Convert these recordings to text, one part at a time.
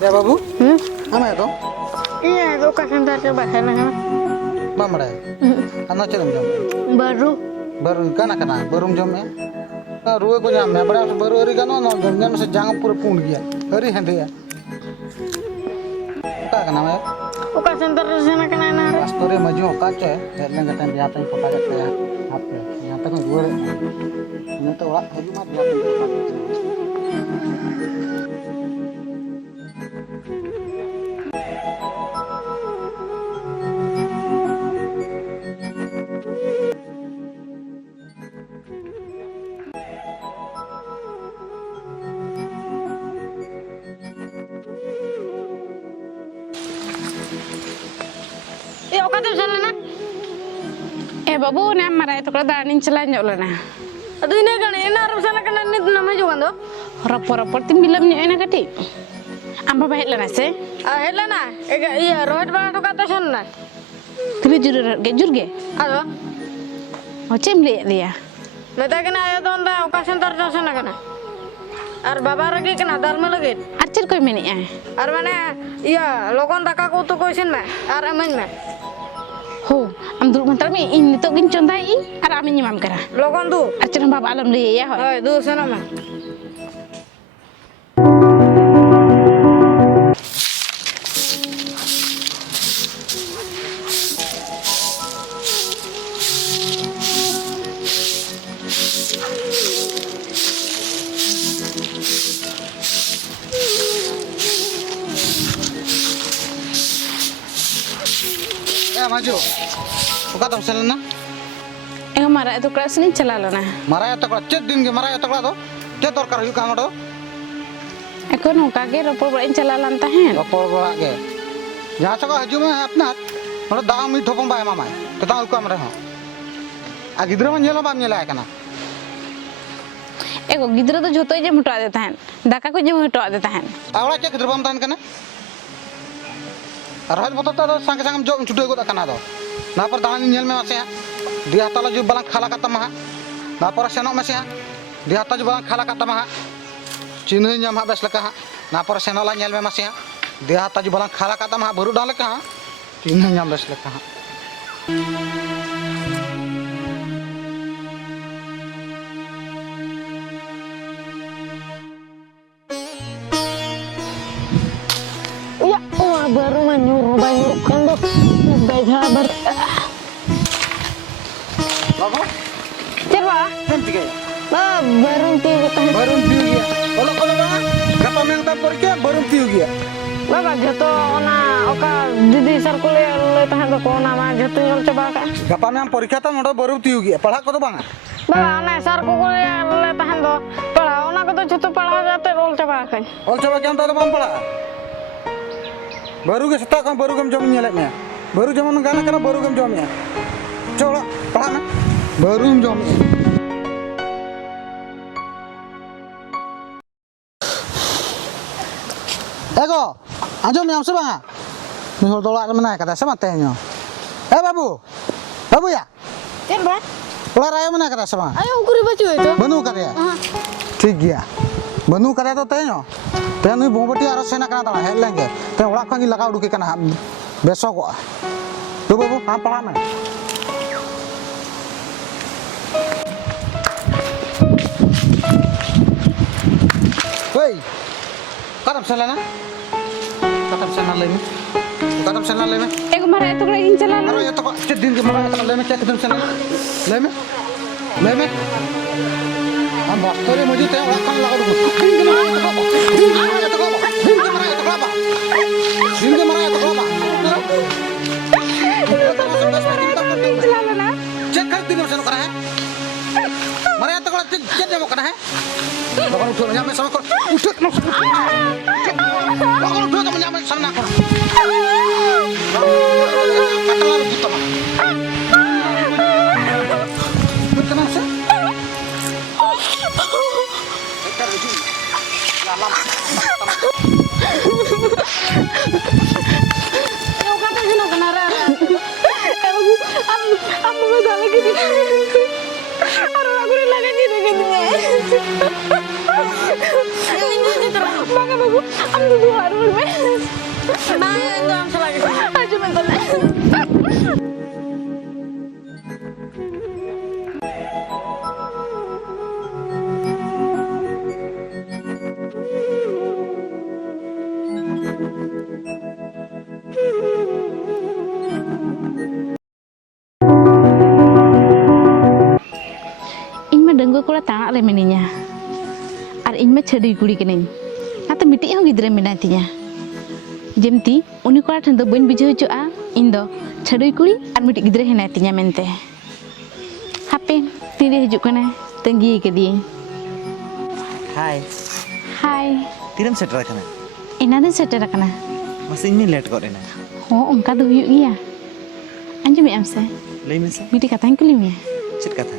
Ya babu? Ama itu? Iya, itu kasih coba sana kan. Mamre. Ano cerem jam? Baru. Baru kana baru jam ya. Nah, ruwe ko nyam ya, baru hari kan no jam nyam se jangan pura pun gya. Hari hende ya. Ka kana ya? Uka center sana kan enak. Pastor maju kaca ya. Headline kata dia apa yang pakai ya. Apa? Nyata kan gue. Ini tuh lah, haju mah dia. Iya, uka tuh sana nak. Babu ne amara itu kalau danin celan jauh na. Aduh ini kan, ini harus sana kan ini nama juga tuh. Rapor tim bilamnya enak kati. Amba baik lah nase. Ah, helah na. Iya, rohit bang tuh kata sana. Kali jujur ge. Aduh. Macam lihat dia. Meta kena ayo tuh anda uka center sana kan. Ar baba lagi kena dalma lagi. Acir kau meni ya. Ar mana? Iya, lokon tak aku tuh koisin mah. Ar aman mah. Ho, am dulu mantar mi ini tuh gincon tai. Ara amin nyamam kara. Lokon tuh. Acir baba alam dia ya. Oh, itu sana mah. Ya maju. Uka tam selena. Amara itu kelas ni celala na. Maraya to kala chet din ge maraya to kala to. Chet dorkar hu kam to. Eko no kage rapor berin celalan tahen. Rapor bala ge. Jaha sako haju me apnar. Ono daam mi thopom ba mamai. Teta uka amre ho. A gidra man nyelo bam nyela kana. Eko gidra tuh joto aja muto ada tahen. Daka ko je muto ada tahen. Awala cek gidra bam tan kana. Arhal boto to sange sangam jom chude go kana do. Na par daani nyel me mase dia tala ju balang khala kata maha. Na par senok mase dia hata ju balang khala kata maha. Chinhe nyam ha bes leka ha. Na par senola nyel me mase dia hata ju balang khala kata maha baru dal leka ha. Chinhe nyam bes leka ha. Iya, wah baru menyuruh kan tuh. Baik sabar. Bago? Coba. Tem tiga ya. Bah, baru tiu tahan. Baru tiu ya. Kalau ba gapa meng ta por ke baru tiu ya. Bapak jatuh ona oka didi sarkuler le tahan ko ona mah jatuh nyol coba ka. Gapa meng porikha ta modo baru tiu ya. Palha ko to bang. Bapak ona sarkuler le tahan do. Pala ona ko to jatuh pala jatuh rol coba kan. Ol coba kam ta bang pala. Baru ke setak kan baru kam jom nyelek me. Baru zaman gana kana baru kam jom ya. Coba pala na. Baru jom. Ego, anjom yang sebang. Mihol tolak mana kata sama tehnya. Babu. Babu ya? Coba. Ular ayam mana kata sama? Ayo ukuri baju itu. Benu kata ya? ठीक गया बनु करे तो तेनो तेनु बोंबटी आरो सेना कना ता हेलेंगे ते ओड़ा खंगी लगा उडुके कना बेसो को तो बाबू हां पढ़ा में ओए कदम सेना ले में Eko mara itu kalau ingin celala. अरे ये तो दिन के मरा तो ले में चेक कदम सेना ले में हम वास्तव में मुझे ते ओड़ा खंग लगा उडुके दिन के मरा तो को Celala na. चेक कर दिन में करा है मरे तो को चेक दे करा है लोगन उठो ना में समय को उठो ना लोगन उठो तो में सामना कर कटला रुक तो कितना से कर रही लाला Yo kata sino kenara. Aku enggak lagi di. Aku lagi di begini. Maka am dulu harus me. Nah, itu am salah gitu. Aja mental. Iñ ma denggo kula tanak re mininya. Ar iñ ma chhadi kuri kanin. Ate miti hong gidre menai tinya. Jemti uni kora than do bain bijau choa iñ do chhadi kuri ar miti gidre henai tinya mente. Hape tiri hijuk kana tenggi kediñ. Hai, Hai, tiram setter kana. ena din setter kana. Masih ini late kok Rena. Ho ongka do huyuk giya. Anjum am se. Lay mese, Miti katain kuli me. cit kata.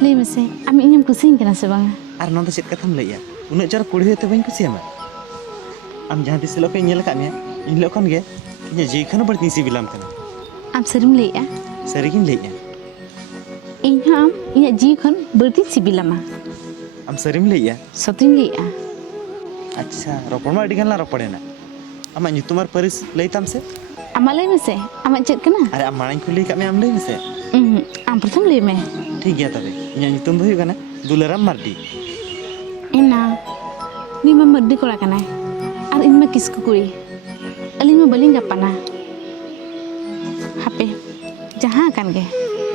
Lei mese ami iñam kusiñ kana se bang. Ar nonton cit kata lay ya. Unak cara kuri itu bain kusi ama. Am jahan tis lo nyel kat me. In lo kan ge. Inya ji kana berarti si bilam kana. Am serim lei ya. Sarigin lay ya. Iñ ham iñak ji khon berti sibilama. Am sarim lay ya. Sotin lei ya. Acha, ropor ma digan la ropor na. Ama nyutumar paris lay tam se. Amak lei mese amak chet kana. Are am marang kuli kat me am lay mese. Am prothom lei me. ठीक गया तबे. Inya nyutum do kana. Dularam mardi. Ena ni ma maddi kola kana. Ar iñ ma kisku kuri. Alin ma baling gapana. Hape jahan kan ge.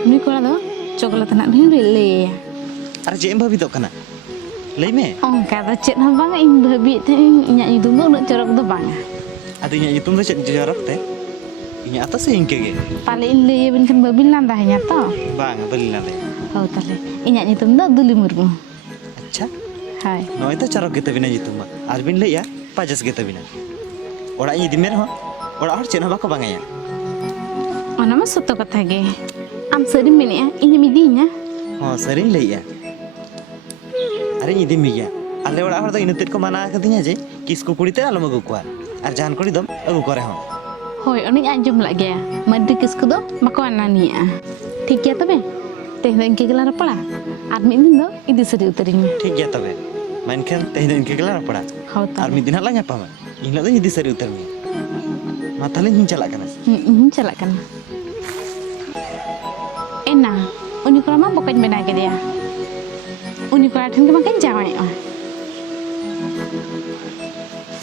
Ni kola do coklat nak lei ya. Ar je em bhabi do kana. Lay me. Ongka do chet ha bang iñ bhabi te iñak nyutum do nak corok do bang. Adu inya nyutum do cit jorok te. Inya atas se ingke ge. Pale iñ lei ben kan babil nanda hanya to. Bang, beli lale. Hau tale. Iñak nyutum do Duli Murmu. Acha. Hai. Noy to charok kita bina nyutum ma. Arbin lay ya, pajas kita bina. Ora ini dimer ho. Ora hor chen ho bako bangaya. Ona ma soto katha ge. Am serim meni ya iñam idinya. Ho sarin lay ya. Are ini dim ya. Ale ora hor do inutit ko mana kadinya je. Kis ko kuri te alom agu ko. Ar jahan kuri dom agu kore ho. Hoi oni anjum lagi ya. Madri kisku do mako anani ya. ঠিক ya তবে teh do inke gelar pala. Ar mid din do idi seri uterinya. ठीक गया तबे. Mainkan teh do inke kelar pora. Hau ta. Ar mid din hala nyapa ma. Ina do nyidi sari utar mi. Matalin hin chalak kana. Celak kan. Ena, uni kora ma bokaj bena ke dia. Uni kora thin ke makan jawai.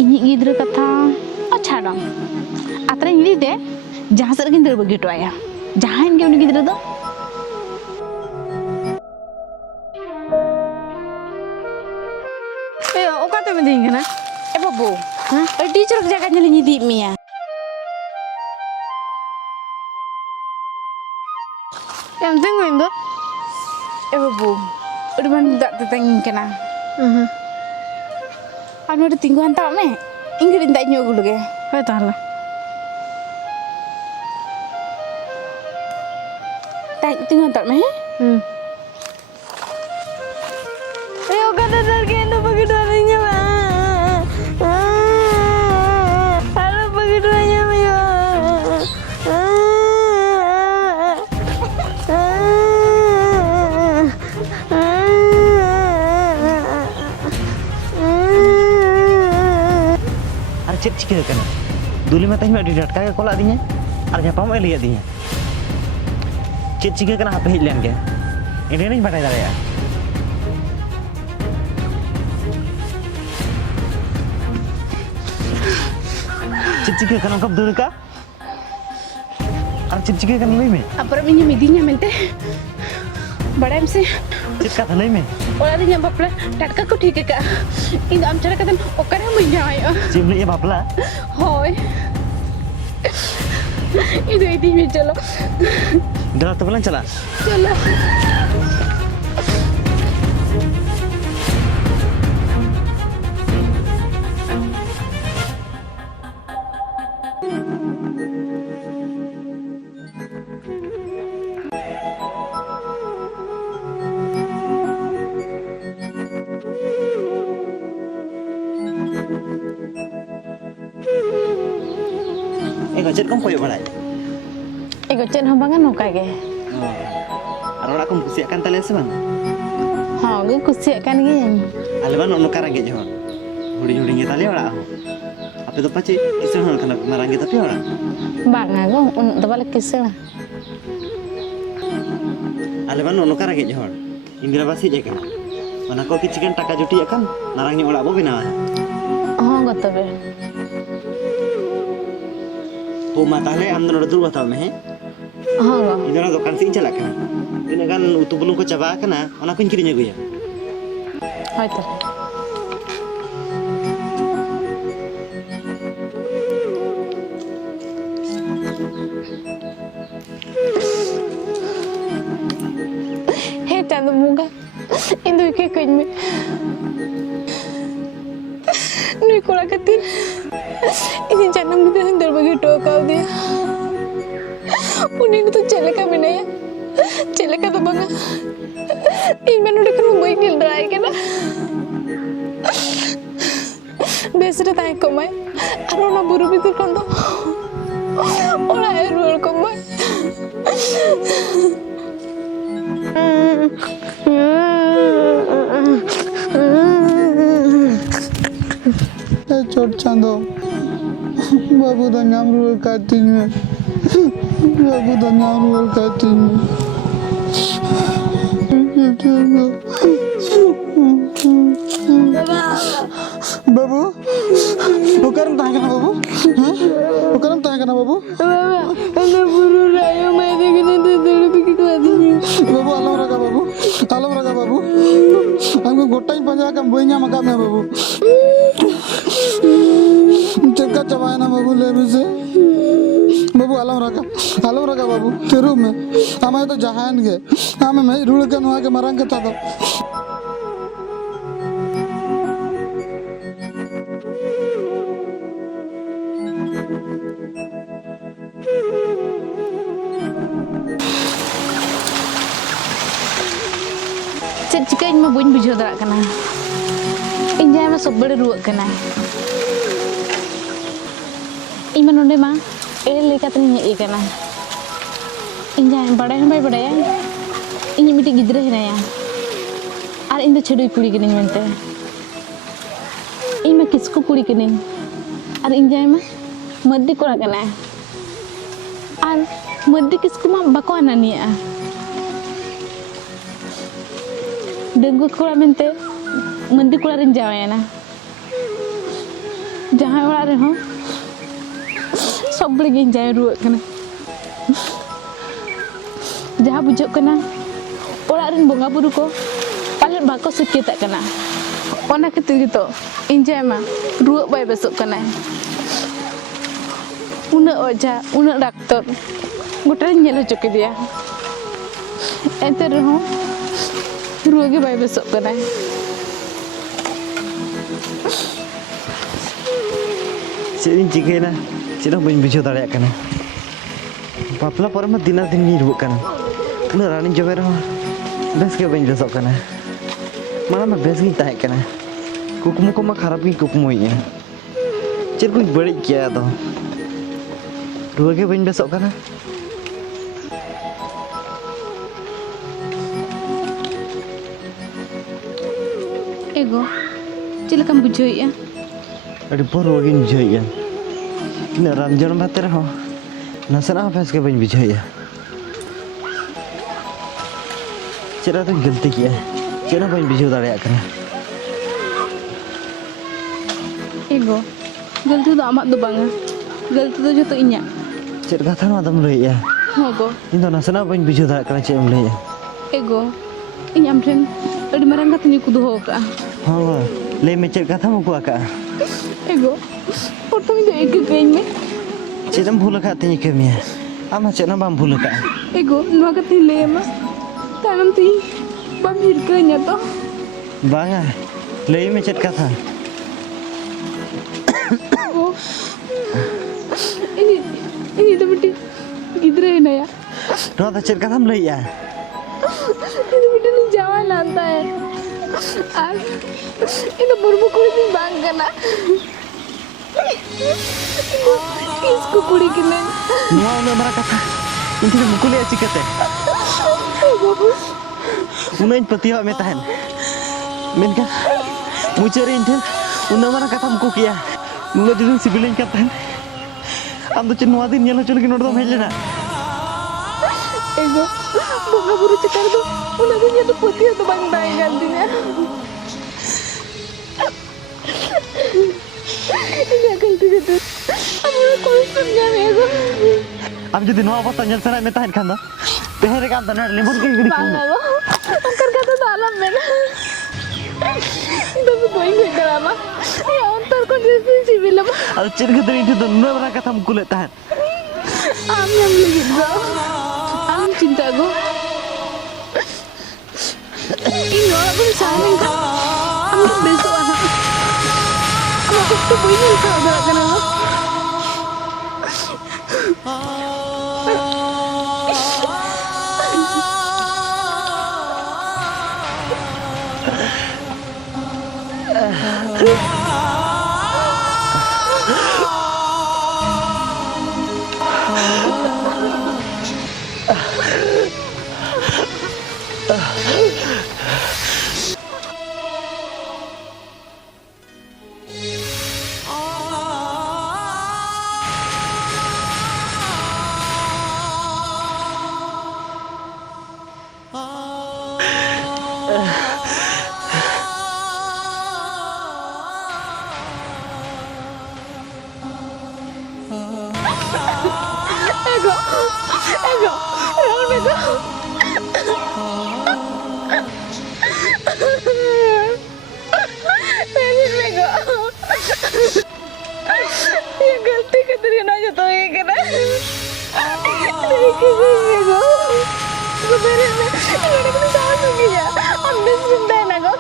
Ini gidra katha acha dong. Atra ini de jahan ser gin der begitu aya. Jahan ge uni gidra do. Eh, oka te mending kana. Eh babu, teacher kerja kan nyeli nyidi mia. Yang tengok itu. Eh babu, udah mana tak tetangin kena. Anu ada tingguan tak me? Ingrid tak nyogu lagi. Hoi tahala. Tak tingguan tak me? Eh, oka te dargendo bagi darinya ma. Halo bagi darinya ma yo. Ar cip cika kana. Duli mata hima di datka ke kolak dinya. Ar nyapa ma lihat dinya. Cip cika kana hape hilang ke. Ini nih batai daya. Cip cika kana kap dulu ka. Ar cip cika kana lay me. Apa ini midinya mente? Bada mse. Cip kata lay me. Orang ini bapla, tatka ko ठीक है का. Ini am cara katan okar ham menjai. Cip lay ya bapla. Hoi. Itu idi me chalo. Dah tu bulan chala. Chalo. Kau cip kau koyok balai. Ego cen hambangan no kage. Ar ora kum kusiakan tali sebang. Ha, gue kusiakan gini. Aleban ono karang ge johon. हुडिंग ताले orang ho. Apa tu pace kisah hon kana marang kita tapi orang. Banga go un do balik kisah. Ale ban ono kara ge hon. Indira basi je kan. Mana ko kichikan taka juti akan marang ni orang bo binawa. Oh goto be. Oh ma tahle am no dur batao me he. Oh go. Idona dokan sin chalak kana. Tinaga kan utu bulung ko chaba kana ona ko kirinya guya. Hoito. Chando bunga indo ke kany me nui kola katin ini janam gede handar bagi tokau dia uni itu celaka menaya celaka to banga in menu de kru boy nil dai kana besra tai komai aro na buru bitur kondo ola erul komai छोट चांदो बाबू तो नाम rule काटी में बाबू तो नाम rule काटी में बाबू बुकारम ताहे कना बाबू बुकारम ताहे कना बाबू अंदर बुरु रायो मैं देखने तो दड़ बिकी को आदमी बाबू आलम रगा बाबू हमको गोटा ही पंजा का बोइया मका में बाबू चक्का चबाया ना बाबू ले से बाबू आलम रगा बाबू तेरू में हमारे तो जहान के हमें मैं रूल के नुआ के मरंग के था तो Cek jika ini mah buin bujur darat kena. Injai mah sok berruak kena. Ini mah nonde mah, lekat ni ye kena. Injai badai hambai badai ya. Ini miti gidre hina ya. Ar ini cedui kuri kene mente. Ini mah kisku kuri kene. Ar injai mah madi kora kena. Ar madi kisku mah bako anania. Denggu kura mente mandi kura rin jawa na jaha wala re ho sob lagi jaya ruak kana jaha bujok kana ora rin bonga buru ko palet bako sekita kana ona ketu gitu injay ma ruak bai besok kana una oja una doktor gotar nyelo choki dia ente re ho ruak ge bai besok kana Cedin cikena, cedok bain bijo tariak kana. Bapla pore mah dinar din ni ruak kana. Una rani jawera, bes ke bain besok kana. Mana mah bes gi tahe kana. Kukumu ko mah kharap gi kukumu ya. Ced kuch badi kiya to. Ruak ge bain besok kana. Ego, cilakam bujoi ya. Ada poro gini jauh ya. Ini ranjang bater ho. Nasana apa sih kebanyakan bijak ya. Cerita tu gilti kia. Cerita banyak bijak tak ada kena. Ego, gilti tu amat tu bangga. Gilti tu jatuh inya. Cerita kata mana tu ya. Ego, Ini nasana banyak bijak tak kena cerita mulai ya. ego, inya amren. Ada marang kata ni kudu ho ka. Ha, le mecer kata mau kuah kah? Ego, porto mi do ego kain me. Cerita bhul kata ni kemia. Ama cerita bam bhul kah? Ego, nuwa kata le ma. Tanam ti, bamir kanya to. Banga, le mecer kata. Oh, ini tu betul. Gidre na ya. Nau tak cerita kata mulai ya. Itu betul ni Jawa nanta ya. Ar, itu burbu kuri ni bangga na. Kisku kuri kene. Nau mara kata. Ini tu mukul ya cikate. Unain pati awak metahan. Menka, mucari ini Una mana kata muku kia. Nuna jadi sibilin kata. Am tu cina wadin nyala cuma lagi nordom hela na. Ego, bunga buru cetar tuh, unagnya tuh putih atau bang bang gantinya. Ini akan tuh, aku konsumnya ego. Am jadi nuah apa tanya sana metahin kan dah. Peher kan tanah lemur ke gini Bang kan. aku, angker kata dalam men. Itu tuh boy gue drama. Ya ontar kondisi civil apa? Ada ciri kediri itu tuh nuna mana kata muku letahan. Am yang lagi bro. Am cinta gue. Ini orang pun saling kan. Am tuh besok anak. Am aku tuh boy gue kalau berat kan lo. Ego, Raul ego. Pengen ego. Ya gलती कतरी ना जो तो ये करा. Riki ego. Sebenarnya, ini kan salah sih ya. Ambil sudah nago.